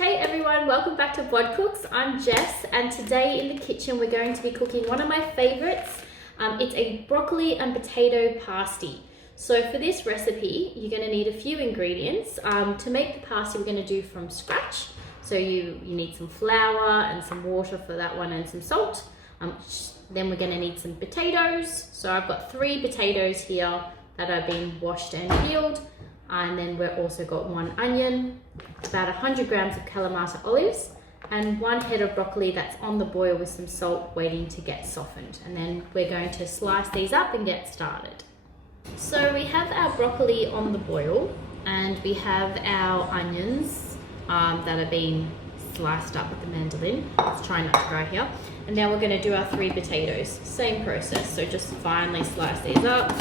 Hey everyone, welcome back to VodCooks. I'm Jess, and today in the kitchen we're going to be cooking one of my favorites. It's a broccoli and potato pasty. So for this recipe, you're going to need a few ingredients. To make the pasty, we're going to do from scratch. So you need some flour and some water for that one and some salt. Then we're going to need some potatoes. So I've got 3 potatoes here that have been washed and peeled. And then we've also got 1 onion, about 100 grams of Kalamata olives, and 1 head of broccoli that's on the boil with some salt waiting to get softened. And then we're going to slice these up and get started. So we have our broccoli on the boil, and we have our onions that are being sliced up with the mandolin. Let's try not to cry here. And now we're going to do our 3 potatoes. Same process, so just finely slice these up.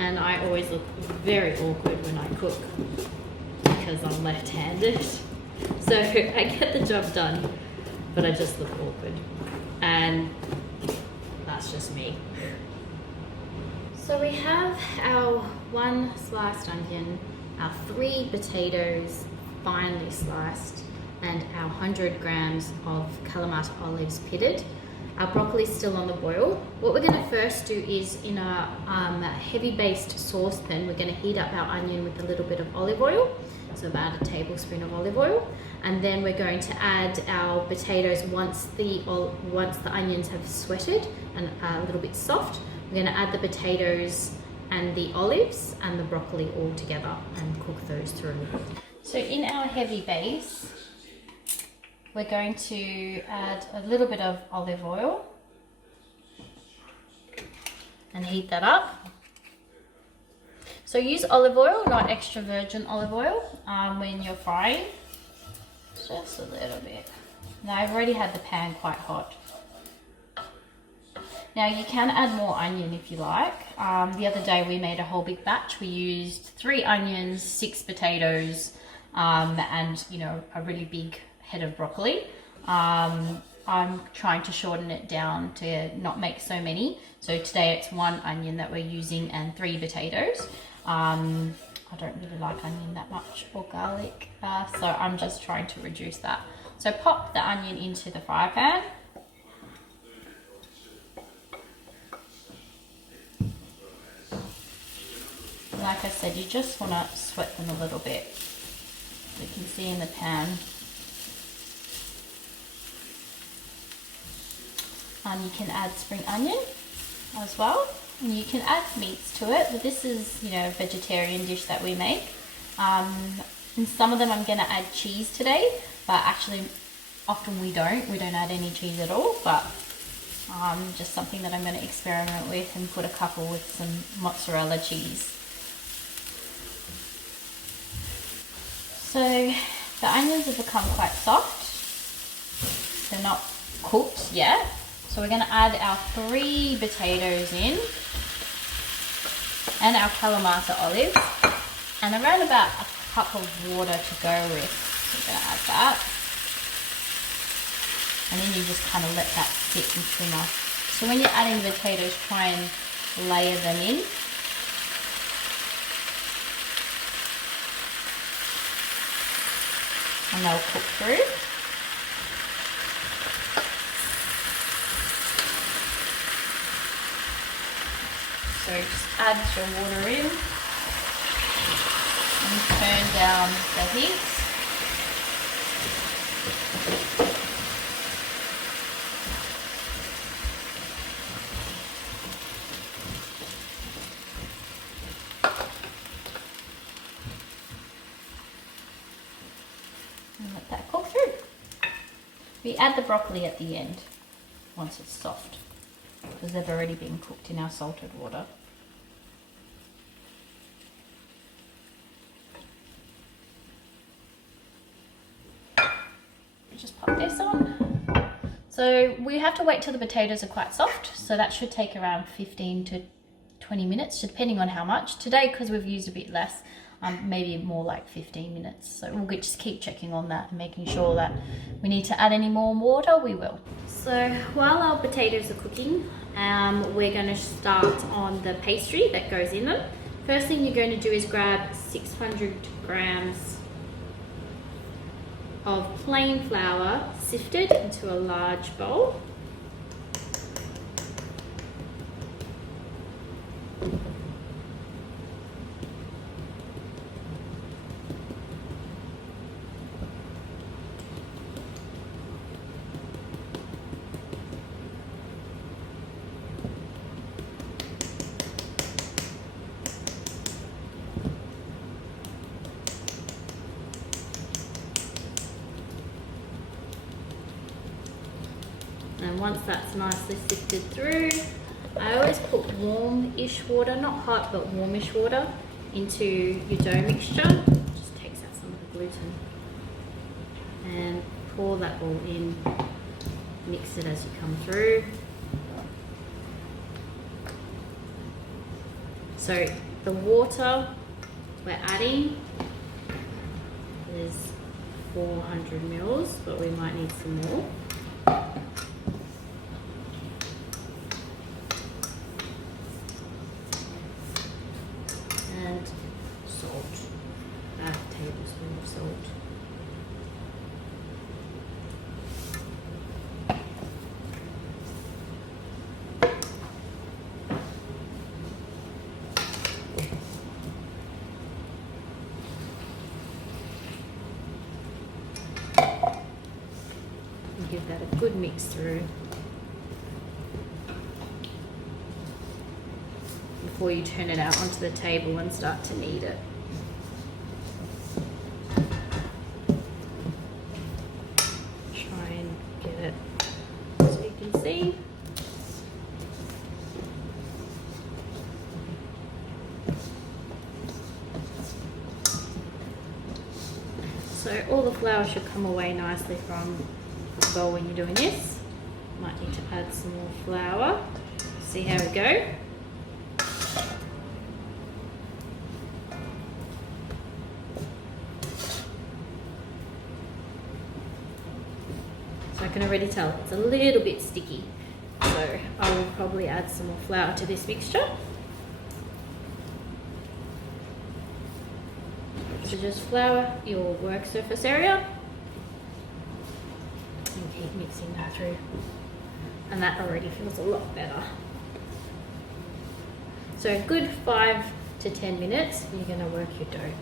And I always look very awkward when I cook because I'm left-handed. So I get the job done, but I just look awkward. And that's just me. So we have our 1 sliced onion, our 3 potatoes finely sliced, and our 100 grams of Kalamata olives pitted. Our broccoli is still on the boil. What we're going to first do is, in a heavy-based saucepan, we're going to heat up our onion with a little bit of olive oil, so about a tablespoon of olive oil, and then we're going to add our potatoes once the onions have sweated and are a little bit soft. We're going to add the potatoes and the olives and the broccoli all together and cook those through. So in our heavy base, we're going to add a little bit of olive oil and heat that up. So use olive oil, not extra virgin olive oil, when you're frying. Just a little bit. Now I've already had the pan quite hot. Now you can add more onion if you like. The other day we made a whole big batch. We used 3 onions, 6 potatoes, and a really big head of broccoli. I'm trying to shorten it down to not make so many. So today it's 1 onion that we're using and 3 potatoes. I don't really like onion that much, or garlic, so I'm just trying to reduce that. So pop the onion into the fry pan. Like I said, you just want to sweat them a little bit. You can see in the pan. You can add spring onion as well, and you can add meats to it, but this is, a vegetarian dish that we make. In some of them I'm going to add cheese today, but actually often we don't add any cheese at all, but just something that I'm going to experiment with and put a couple with some mozzarella cheese. So the onions have become quite soft. They're not cooked yet. So we're going to add our 3 potatoes in and our Kalamata olives and around about a cup of water to go with. We're going to add that. And then you just kind of let that sit and simmer. So when you're adding the potatoes, try and layer them in. And they'll cook through. So just add your water in and turn down the heat. And let that cook through. We add the broccoli at the end once it's soft, because they've already been cooked in our salted water. Just pop this on. So we have to wait till the potatoes are quite soft, so that should take around 15 to 20 minutes, depending on how much. Today, because we've used a bit less, maybe more like 15 minutes. So we'll just keep checking on that and making sure that we need to add any more water, we will. So while our potatoes are cooking, we're going to start on the pastry that goes in them. First thing you're going to do is grab 600 grams of plain flour sifted into a large bowl. And once that's nicely sifted through, I always put warm-ish water, not hot, but warmish water into your dough mixture. Just takes out some of the gluten. And pour that all in, mix it as you come through. So the water we're adding is 400 mils, but we might need some more. And salt, about a tablespoon of salt. And give that a good mix through before you turn it out onto the table and start to knead it. Try and get it so you can see. So all the flour should come away nicely from the bowl when you're doing this. Might need to add some more flour. See how we go. So I can already tell it's a little bit sticky. So I will probably add some more flour to this mixture. So just flour your work surface area and keep mixing that through. And that already feels a lot better. So a good 5 to 10 minutes, you're going to work your dough.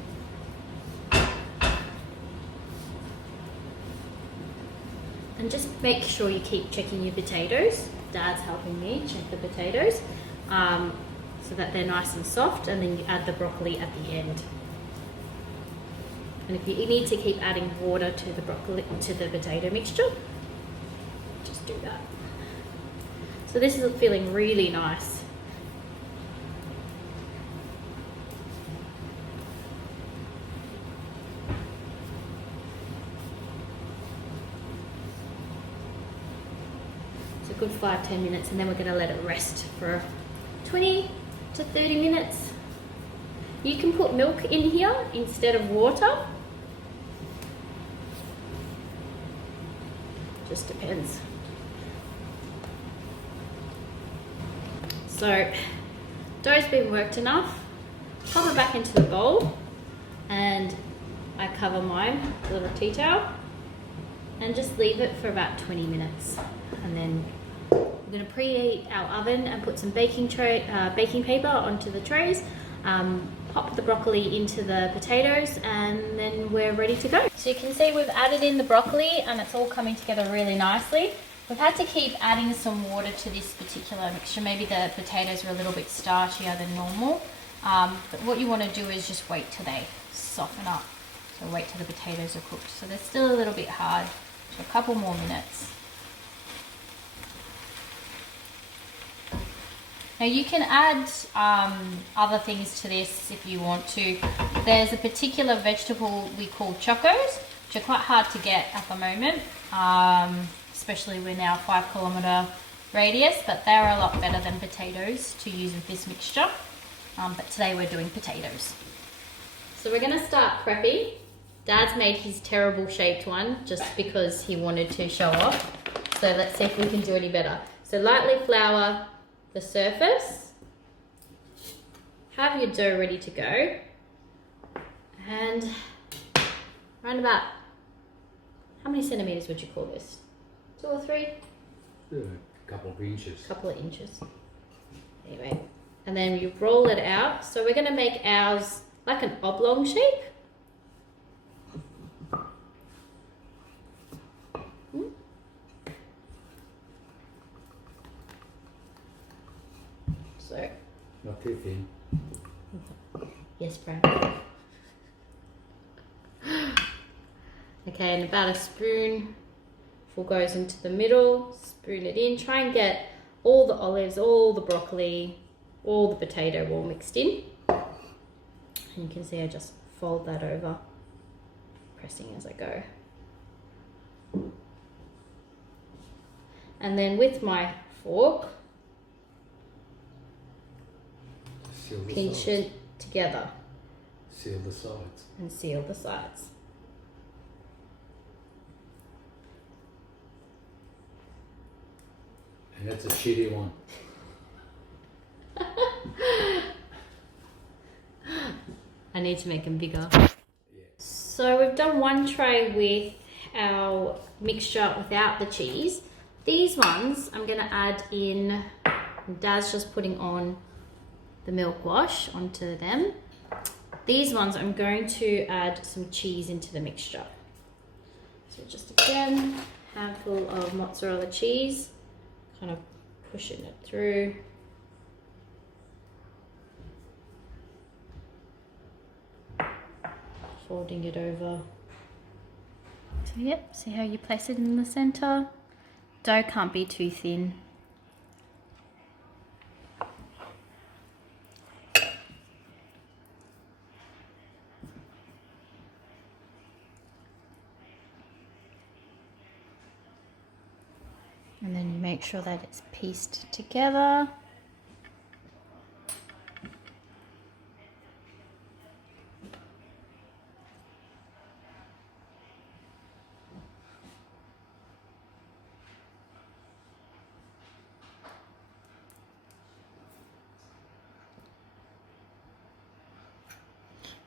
And just make sure you keep checking your potatoes. Dad's helping me check the potatoes so that they're nice and soft, and then you add the broccoli at the end. And if you need to keep adding water to the broccoli, to the potato mixture, just do that. So this is feeling really nice. So a good 5-10 minutes, and then we're going to let it rest for 20 to 30 minutes. You can put milk in here instead of water. Just depends. So dough's been worked enough. Pop it back into the bowl, and I cover mine with a tea towel and just leave it for about 20 minutes. And then we're going to preheat our oven and put some baking paper onto the trays. Pop the broccoli into the potatoes, and then we're ready to go. So you can see we've added in the broccoli and it's all coming together really nicely. We've had to keep adding some water to this particular mixture. Maybe the potatoes are a little bit starchier than normal. But what you want to do is just wait till they soften up. So wait till the potatoes are cooked. So they're still a little bit hard. So a couple more minutes. Now you can add other things to this if you want to. There's a particular vegetable we call chocos, which are quite hard to get at the moment, especially we're now 5 kilometre radius, but they're a lot better than potatoes to use with this mixture. But today we're doing potatoes. So we're gonna start prepping. Dad's made his terrible shaped one just because he wanted to show off. So let's see if we can do any better. So lightly flour the surface. Have your dough ready to go. And around about, how many centimeters would you call this? 2 or 3? A couple of inches. Couple of inches. Anyway, and then you roll it out. So we're gonna make ours like an oblong shape. So. Not too thin. Yes, Brad. Okay, and about a spoonful goes into the middle. Spoon it in. Try and get all the olives, all the broccoli, all the potato all mixed in. And you can see I just fold that over, pressing as I go. And then with my fork, pinch it together. Seal the sides. And seal the sides. And that's a shitty one. I need to make them bigger. Yeah. So we've done one tray with our mixture without the cheese. These ones I'm going to add in, Dad's just putting on the milk wash onto them. These ones I'm going to add some cheese into the mixture. So just again, handful of mozzarella cheese, kind of pushing it through. Folding it over. So yep, see how you place it in the center? Dough can't be too thin. And then you make sure that it's pieced together.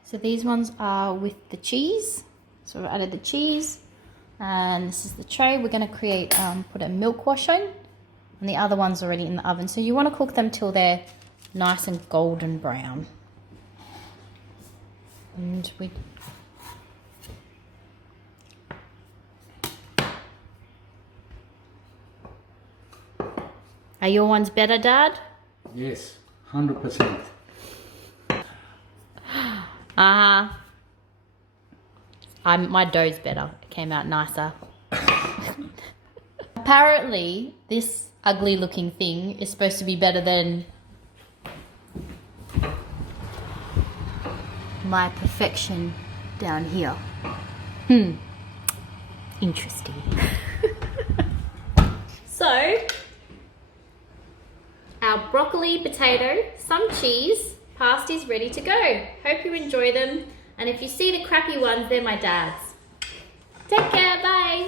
So these ones are with the cheese. So I've added the cheese. And this is the tray. We're going to create, put a milk wash on. And the other one's already in the oven. So you want to cook them till they're nice and golden brown. And we... Are your ones better, Dad? Yes, 100%. My dough's better. It came out nicer. Apparently, this ugly looking thing is supposed to be better than my perfection down here. Interesting. So, our broccoli, potato, some cheese, pasties ready to go. Hope you enjoy them. And if you see the crappy ones, they're my dad's. Take care, bye.